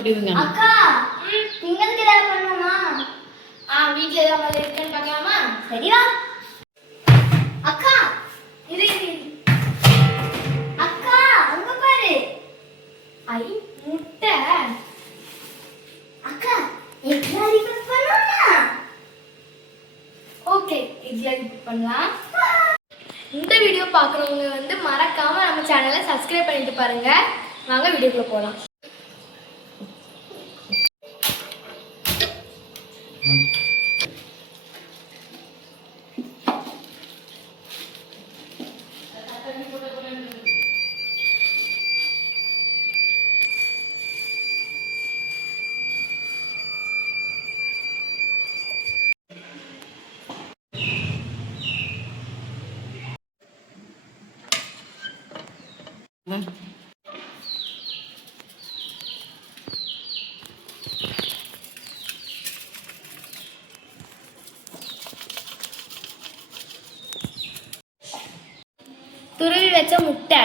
அக்கா திங்களுக்கு ஏதாவது பண்ணுமா? வீட்ல ஏதாவது வேலை இருக்குன்னு பார்க்கலாமா? சரியா? அக்கா இது அக்கா அங்க பாரு. ஐ முட்டை. அக்கா எக் லாலிபாப் பண்ணுமா? ஓகே, எக் லாலிபாப் பண்ணலாம். இந்த வீடியோ பார்க்குறவங்க மறக்காம நம்ம சேனலை சப்ஸ்கிரைப் பண்ணிட்டு பாருங்க. வாங்க வீடியோக்குள்ள போகலாம். துருவி வச்ச முட்டை,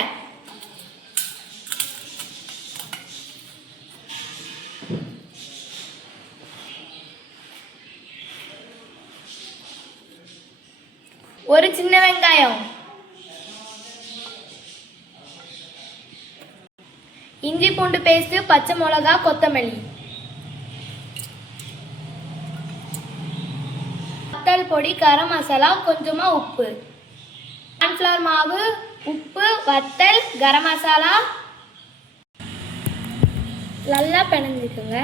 ஒரு சின்ன வெங்காயம், இஞ்சி பூண்டு பேஸ்ட், பச்சை மிளகா, கொத்தமல்லி, வத்தல் பொடி, கரம் மசாலா, கொஞ்சமா உப்பு, கார்ன்ஃப்ளவர் மாவு, உப்பு, வத்தல், கரம் மசாலா நல்லா பிணைஞ்சுக்குங்க.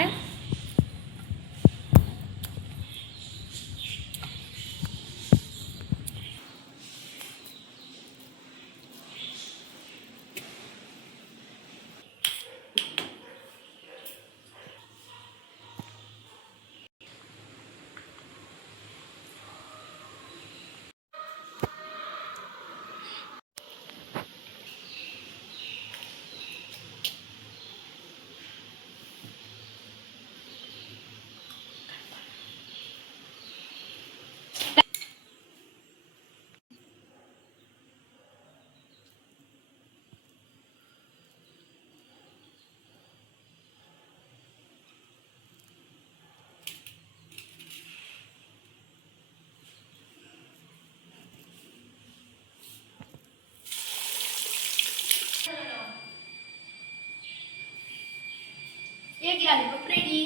Egg lollipop ready.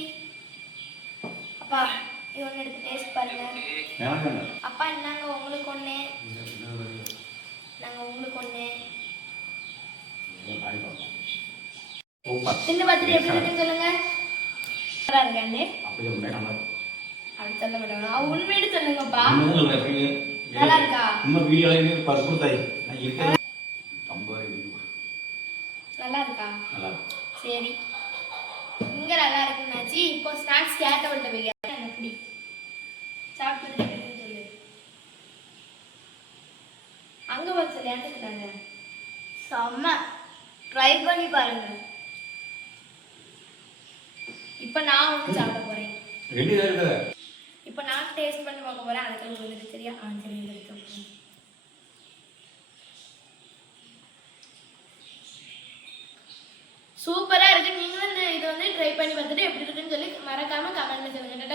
அப்பா இது ஒன்று எடுத்து டேஸ்ட் பாருங்க. அப்பா என்னங்க உங்களுக்கு ஒன்று, நாங்கள் உங்களுக்கு ஒன்று. தின்னு பார்த்துட்டு எப்படி இருக்குன்னு சொல்லுங்க. நல்லா இருக்காண்டு அப்படி சொல்ல மாட்டாங்க. உண்மையிட்டு சொல்லுங்கப்பா. நல்லா இருக்கா? நல்லா இருக்கா? சரி, இங்க நல்லா இருக்குன்னாச்சு. இப்போ ஸ்நாக்ஸ் கேட்டவள்கிட்ட போய் எப்படி சாப்பிட்டு சொல்லு. அங்க வச்சு விளையாண்டுட்டாங்க. செம்ம, ட்ரை பண்ணி பாருங்க. இப்போ நான் ஒன்று சாப்பிட போறேன். இப்போ நான் டேஸ்ட் பண்ணி பார்க்க போறேன். அதுக்கு உங்களுக்கு சரியா? சரி இருக்கு. சூப்பரா இருக்கு. நீங்களும் இது ட்ரை பண்ணி பார்த்துட்டு எப்படி இருக்குன்னு சொல்லி மறக்காம கமெண்ட்ல சொல்லுங்க.